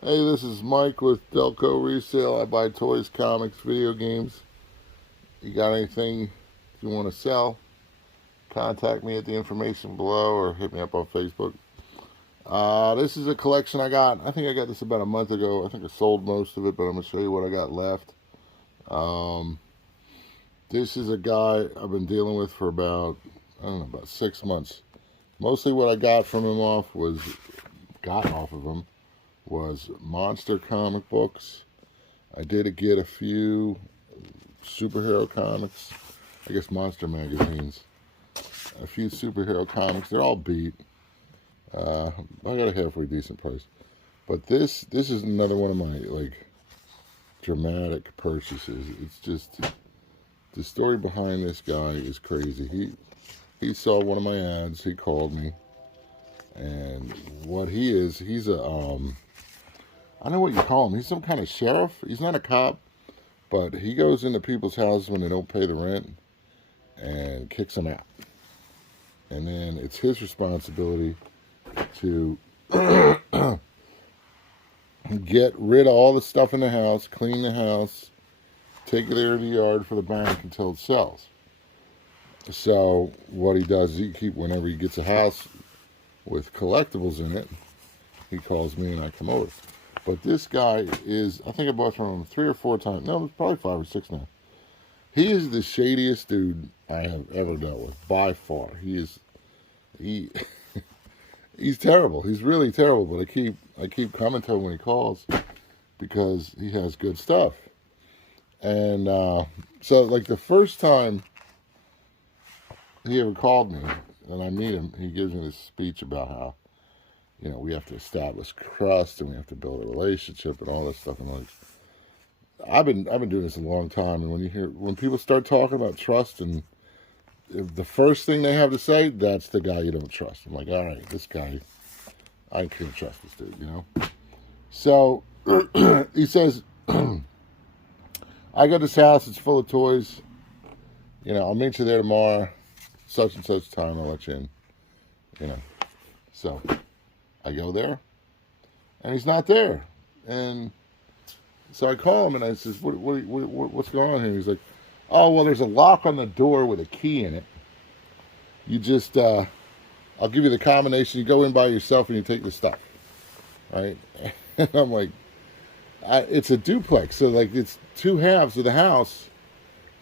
Hey, this is Mike with Delco Resale. I buy toys, comics, video games. You got anything you want to sell? Contact me at the information below or hit me up on Facebook. This is a collection I got. I think I got this about a month ago. I think I sold most of it, but I'm going to show you what I got left. Um, this is a guy I've been dealing with for I don't know, about 6 months. Mostly what I got off of him was monster comic books. I did get a few superhero comics, I guess monster magazines, a few superhero comics. They're all beat. I got a halfway decent price. But this is another one of my dramatic purchases. It's just the story behind this guy is crazy. He saw one of my ads. He called me, and what he's a I don't know what you call him. He's some kind of sheriff. He's not a cop, but he goes into people's houses when they don't pay the rent and kicks them out. And then it's his responsibility to get rid of all the stuff in the house, clean the house, take it there to the yard for the bank until it sells. So what he does is whenever he gets a house with collectibles in it, he calls me and I come over. But this guy I think I bought from him 3 or 4 times. No, it's probably 5 or 6 now. He is the shadiest dude I have ever dealt with, by far. He's terrible. He's really terrible, but I keep coming to him when he calls because he has good stuff. And so the first time he ever called me and I meet him, he gives me this speech about how, we have to establish trust and we have to build a relationship and all that stuff. And I've been doing this a long time, and when people start talking about trust, and if the first thing they have to say, that's the guy you don't trust. I'm like, all right, this guy, I can't trust this dude, So he says, I got this house, it's full of toys. I'll meet you there tomorrow, such and such time, I'll let you in. So I go there, and he's not there. And so I call him, and I says, what's going on here? He's like, oh, well, there's a lock on the door with a key in it. You just, I'll give you the combination. You go in by yourself, and you take the stuff. Right? And I'm like, it's a duplex. So, it's 2 halves of the house.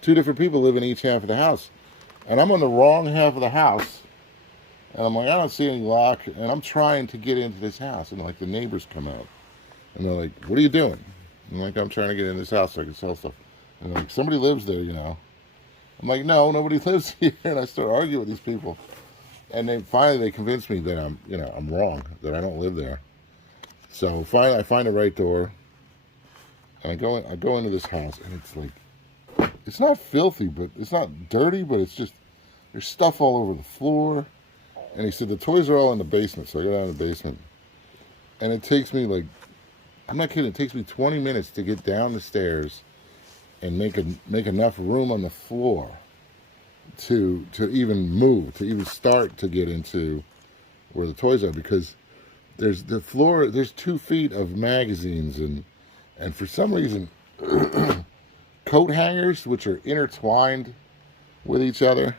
2 different people live in each half of the house. And I'm on the wrong half of the house. And I'm like, I don't see any lock. And I'm trying to get into this house. And, the neighbors come out. And they're like, what are you doing? I'm like, I'm trying to get in this house so I can sell stuff. And they're like, somebody lives there, I'm like, no, nobody lives here. And I start arguing with these people. And they convince me that I'm wrong, that I don't live there. So finally I find the right door. And I go into this house, and it's not filthy, but it's not dirty, but it's just, there's stuff all over the floor. And he said the toys are all in the basement. So I go down to the basement. And it takes me I'm not kidding, it takes me 20 minutes to get down the stairs and make enough room on the floor to even move, to even start to get into where the toys are, because there's 2 feet of magazines and for some reason coat hangers which are intertwined with each other.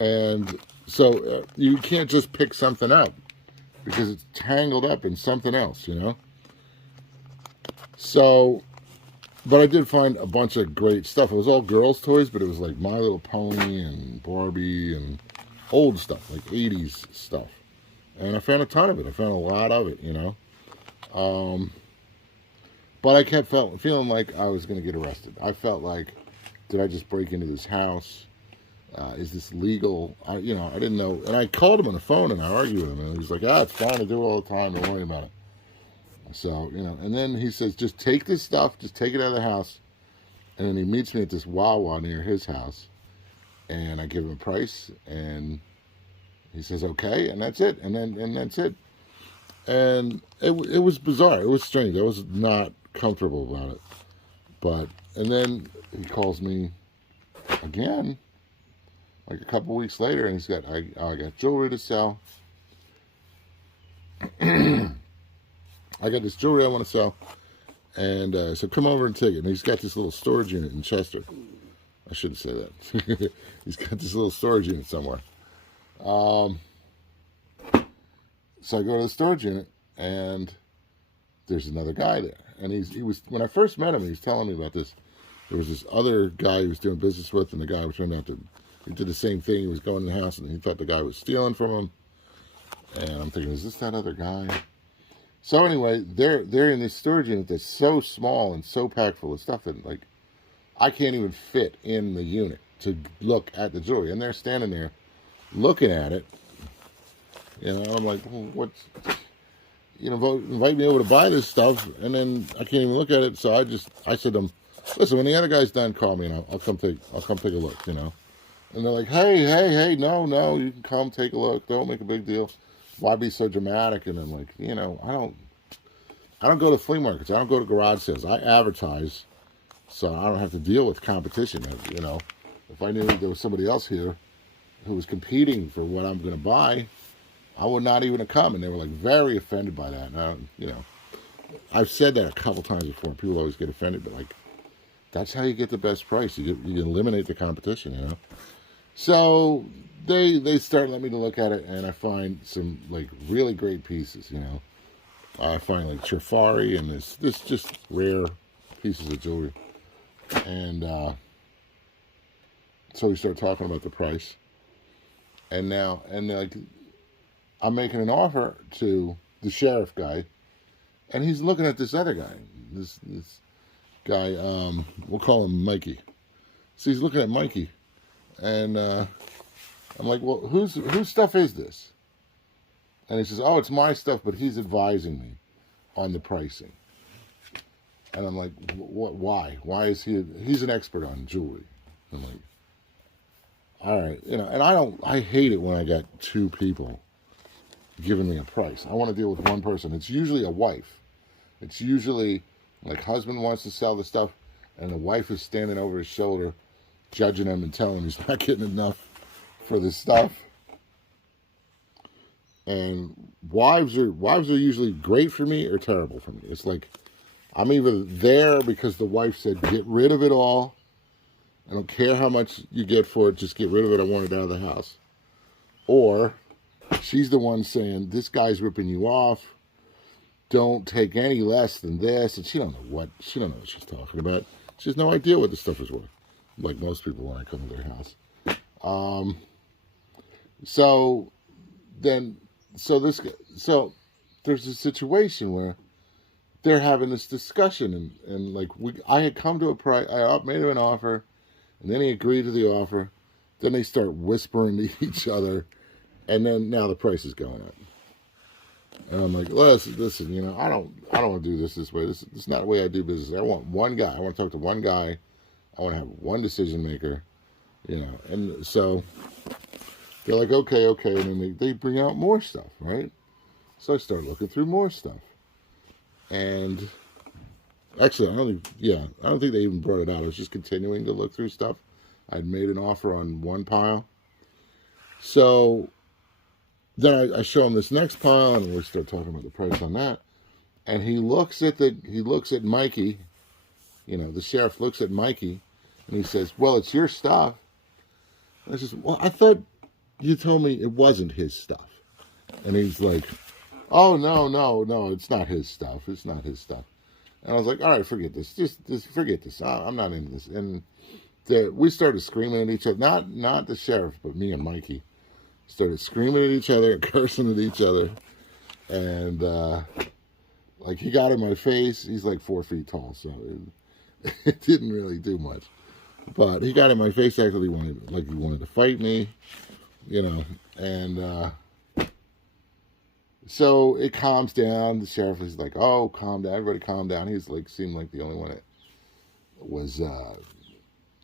And so you can't just pick something up because it's tangled up in something else, So, but I did find a bunch of great stuff. It was all girls' toys, but it was My Little Pony and Barbie and old stuff, 80s stuff. And I found a ton of it. I found a lot of it, But I kept feeling like I was going to get arrested. I felt like, did I just break into this house? Is this legal? I didn't know. And I called him on the phone and I argued with him. And he was like, it's fine. I do it all the time. Don't worry about it. So, and then he says, just take this stuff. Just take it out of the house. And then he meets me at this Wawa near his house. And I give him a price. And he says, okay. And that's it. And that's it. And it was bizarre. It was strange. I was not comfortable about it. And then he calls me again, a couple weeks later, and I got jewelry to sell. I got this jewelry I want to sell. And so come over and take it. And he's got this little storage unit in Chester. I shouldn't say that. He's got this little storage unit somewhere. So I go to the storage unit, and there's another guy there. And he was, when I first met him, he was telling me about this. There was this other guy he was doing business with, and the guy turned out to, he did the same thing. He was going in the house, and he thought the guy was stealing from him. And I'm thinking, is this that other guy? So anyway, they're in this storage unit that's so small and so packed full of stuff that, like, I can't even fit in the unit to look at the jewelry. And they're standing there looking at it. You know, I'm like, well, what's, you know, invite me over to buy this stuff, and then I can't even look at it. So I said to them, listen, when the other guy's done, call me, and I'll come take a look, you know. And they're like, hey, no, you can come take a look. Don't make a big deal. Why be so dramatic? And I'm like, you know, I don't go to flea markets. I don't go to garage sales. I advertise, so I don't have to deal with competition. You know, if I knew there was somebody else here who was competing for what I'm going to buy, I would not even have come. And they were like very offended by that. And you know, I've said that a couple times before. People always get offended, but like, that's how you get the best price. You eliminate the competition, you know. So they start letting me to look at it, and I find some like really great pieces, you know. I find like Trifari and this just rare pieces of jewelry. And so we start talking about the price. And like, I'm making an offer to the sheriff guy, and he's looking at this other guy. This guy, we'll call him Mikey. So he's looking at Mikey, and I'm like, well, whose stuff is this? And he says, oh, it's my stuff, but he's advising me on the pricing. And I'm like, what? Why? Why is he's an expert on jewelry. I'm like, all right, you know, and I hate it when I got two people giving me a price. I want to deal with one person. It's usually a wife. It's usually like husband wants to sell the stuff, and the wife is standing over his shoulder, judging him and telling him he's not getting enough for this stuff. And wives are usually great for me or terrible for me. It's like I'm either there because the wife said, get rid of it all. I don't care how much you get for it. Just get rid of it. I want it out of the house. Or she's the one saying, this guy's ripping you off. Don't take any less than this. And she don't know what she's talking about. She has no idea what the stuff is worth. Like most people when I come to their house. So there's a situation where they're having this discussion, and like I had come to a price, I made him an offer, and then he agreed to the offer. Then they start whispering to each other, and then now the price is going up. And I'm like, listen, you know, I don't want to do this way. This is not the way I do business. I want one guy. I want to talk to one guy. I want to have one decision maker, you know. And so they're like, okay, and then they bring out more stuff, right? So I start looking through more stuff, and actually, I don't think they even brought it out. I was just continuing to look through stuff. I'd made an offer on one pile, so then I show him this next pile, and we start talking about the price on that. And he looks at Mikey, you know, the sheriff looks at Mikey, and he says, "Well, it's your stuff." And I says, "Well, I thought you told me it wasn't his stuff." And he's like, "Oh, no, it's not his stuff. It's not his stuff." And I was like, "All right, forget this. Just forget this. I'm not into this." And we started screaming at each other. Not the sheriff, but me and Mikey started screaming at each other and cursing at each other. And like he got in my face. He's like 4 feet tall, so it didn't really do much. But he got in my face. Actually, he wanted to fight me, you know. And so it calms down. The sheriff is like, "Oh, calm down, everybody, calm down." He's like, seemed like the only one that was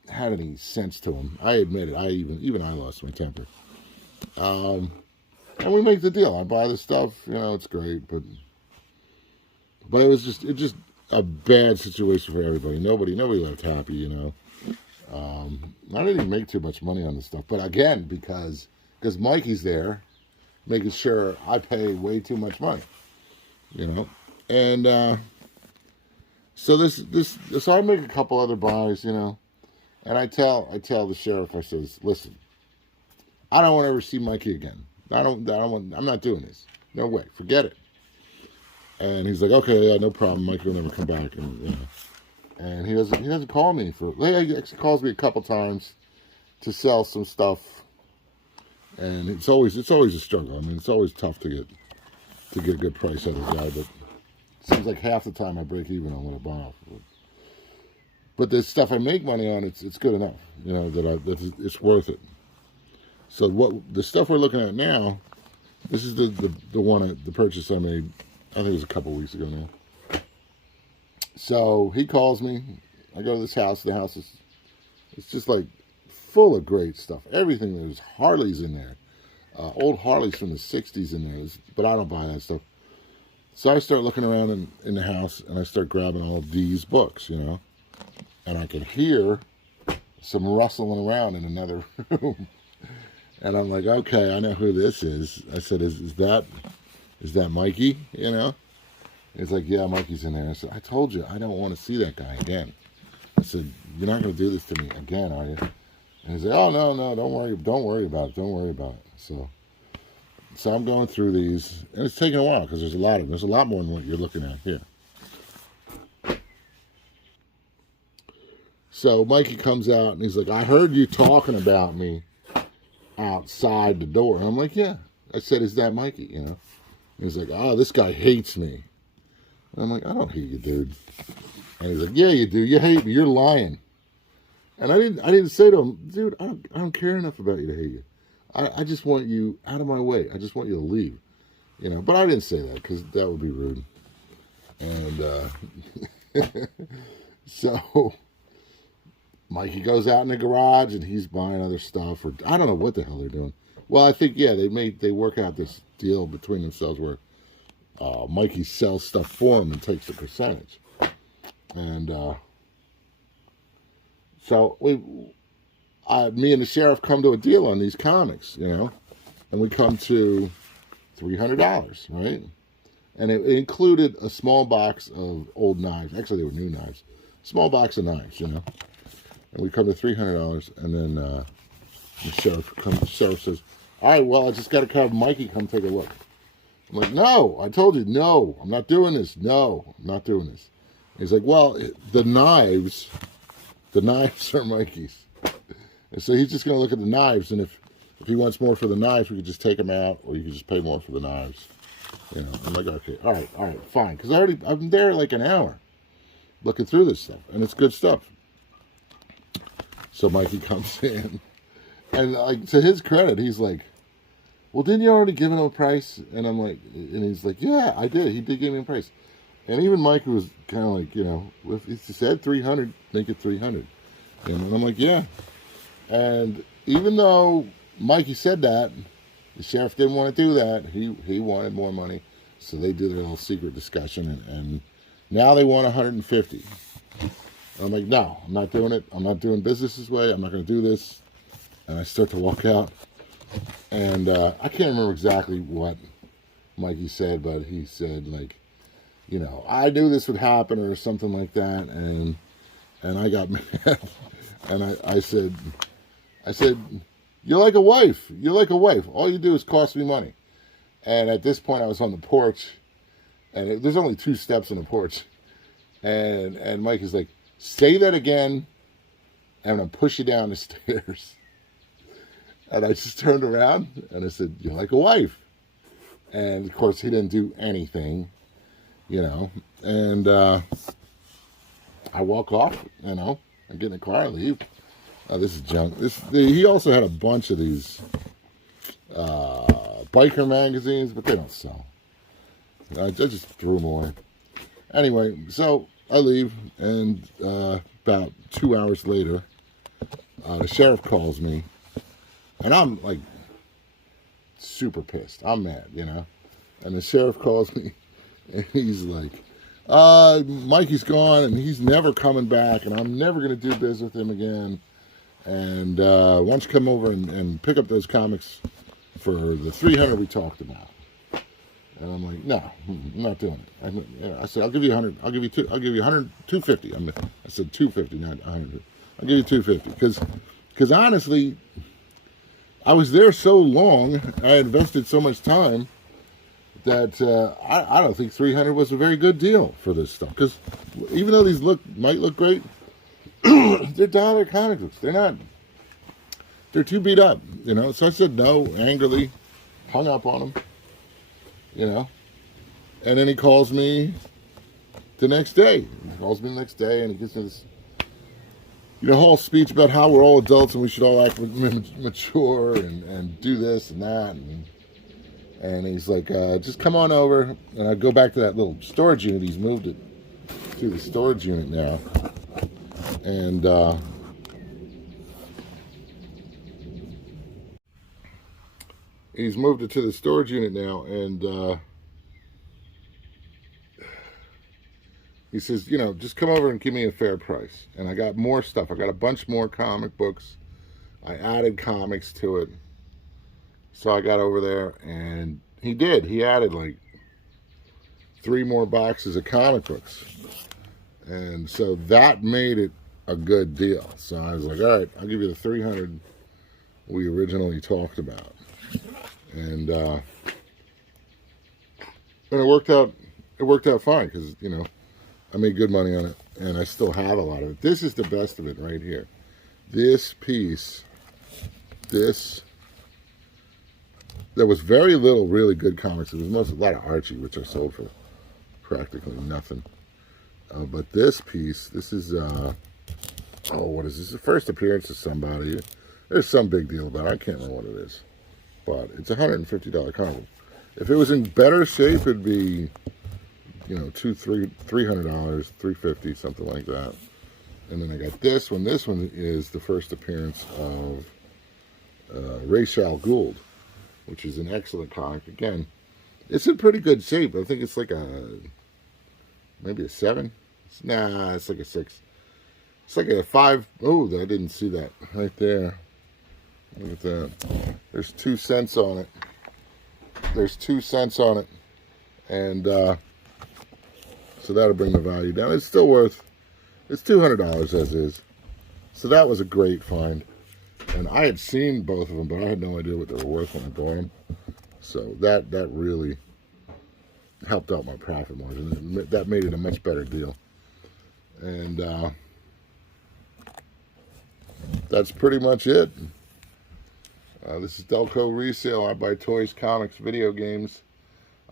had any sense to him. I admit it. Even I lost my temper. And we make the deal. I buy the stuff. You know, it's great, but it was just a bad situation for everybody. Nobody left happy. You know. I didn't even make too much money on this stuff, but again, because Mikey's there, making sure I pay way too much money, you know. And so I make a couple other buys, and I tell the sheriff, I says, listen, I don't want to ever see Mikey again. I'm not doing this. No way, forget it. And he's like, okay, yeah, no problem. Mikey will never come back, and he doesn't call me he actually calls me a couple times to sell some stuff, and it's always a struggle. I mean, it's always tough to get a good price out of the guy, but it seems like half the time I break even on what I buy off. But the stuff I make money on, it's good enough, that it's worth it. So the stuff we're looking at now, this is the purchase I made. I think it was a couple weeks ago now. So he calls me. I go to this house. The house it's just like full of great stuff. Everything. There's Harleys in there, old Harleys from the '60s in there. But I don't buy that stuff. So I start looking around in the house, and I start grabbing all these books, and I could hear some rustling around in another room. And I'm like, okay, I know who this is. I said, is that Mikey? It's like, yeah, Mikey's in there. I said, I told you, I don't want to see that guy again. I said, you're not going to do this to me again, are you? And he said, oh, no, don't worry about it. So I'm going through these, and it's taking a while because there's a lot of them. There's a lot more than what you're looking at here. So Mikey comes out, and he's like, I heard you talking about me outside the door. And I'm like, yeah. I said, is that Mikey, And he's like, oh, this guy hates me. And I'm like, I don't hate you, dude. And he's like, yeah, you do. You hate me. You're lying. And I didn't say to him, dude, I don't care enough about you to hate you. I just want you out of my way. I just want you to leave. But I didn't say that because that would be rude. And so Mikey goes out in the garage and he's buying other stuff, or I don't know what the hell they're doing. Well, I think, yeah, they work out this deal between themselves where Mikey sells stuff for him and takes the percentage. And so me and the sheriff come to a deal on these comics, and we come to $300, right? And it included a small box of old knives. Actually, they were new knives. Small box of knives, And we come to $300, and then the sheriff says, all right, well, I just got to have Mikey come take a look. I'm like, no, I told you, no, I'm not doing this. No, I'm not doing this. He's like, well, the knives are Mikey's. And so he's just going to look at the knives, and if he wants more for the knives, we could just take them out, or you could just pay more for the knives. I'm like, okay, all right, fine. Because I've been there like an hour looking through this stuff, and it's good stuff. So Mikey comes in, and like to his credit, he's like, well, didn't you already give him a price? And I'm like, and he's like, yeah, I did. He did give me a price. And even Mikey was kind of like, if he said 300, make it 300. And I'm like, yeah. And even though Mikey said that, the sheriff didn't want to do that. He wanted more money. So they did their little secret discussion, and now they want 150. I'm like, no, I'm not doing it. I'm not doing business this way. I'm not going to do this. And I start to walk out. And I can't remember exactly what Mikey said, but he said, like, I knew this would happen or something like that. And I got mad. And I said, you're like a wife. You're like a wife. All you do is cost me money. And at this point, I was on the porch. And there's only 2 steps on the porch. And Mike is like, say that again, and I'm going to push you down the stairs. And I just turned around, and I said, you're like a wife. And, of course, he didn't do anything, And I walk off, I get in the car, I leave. This is junk. He also had a bunch of these biker magazines, but they don't sell. I just threw them away. Anyway, so I leave, and about 2 hours later, the sheriff calls me, and I'm like super pissed. I'm mad, And the sheriff calls me, and he's like, Mikey's gone, and he's never coming back, and I'm never going to do business with him again. And why don't you come over and pick up those comics for the 300 we talked about? And I'm like, no, I'm not doing it. I said, I'll give you 100. I'll give you 100, 250. I said 250, not 100. I'll give you 250 because honestly, I was there so long. I invested so much time that I don't think 300 was a very good deal for this stuff. Because even though these might look great, they're dollar comic books. They're not. They're too beat up, you know. So I said no angrily, hung up on him, you know. And then he calls me the next day. He calls me the next day and he gives me this, you know, whole speech about how we're all adults and we should all act mature and do this and that. And he's like, just come on over. And I go back to that little storage unit. He's moved it to the storage unit now. And he's moved it to the storage unit now. And he says, you know, just come over and give me a fair price. And I got more stuff. I got a bunch more comic books. I added comics to it. So I got over there and he did. He added like 3 more boxes of comic books. And so that made it a good deal. So I was like, all right, I'll give you the 300 we originally talked about. And it worked out fine because, you know, I made good money on it and I still have a lot of it. This is the best of it right here. This piece, there was very little really good comics. There was a lot of Archie, which I sold for practically nothing. But this piece, this is, what is this? The first appearance of somebody. There's some big deal about it. I can't remember what it is. But it's a $150 comic. If it was in better shape, it'd be, you know, $300, $350, something like that. And then I got this one. This one is the first appearance of Ra's al Ghul, which is an excellent comic. Again, it's in pretty good shape. I think it's like maybe a 7. Nah, it's like a 6. It's like a 5. Oh, I didn't see that right there. Look at that. There's 2 cents on it. There's 2 cents on it. And so that'll bring the value down. It's still worth, it's $200 as is. So that was a great find. And I had seen both of them, but I had no idea what they were worth when I bought them. So that really helped out my profit margin. That made it a much better deal. And that's pretty much it. This is Delco Resale. I buy toys, comics, video games.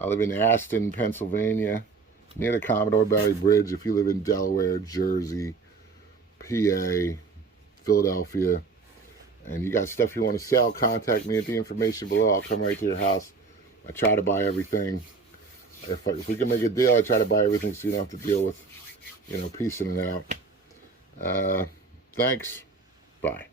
I live in Aston, Pennsylvania, near the Commodore Valley Bridge. If you live in Delaware, Jersey, PA, Philadelphia, and you got stuff you want to sell, contact me at the information below. I'll come right to your house. I try to buy everything. If we can make a deal, I try to buy everything so you don't have to deal with, you know, piecing it out. Thanks. Bye.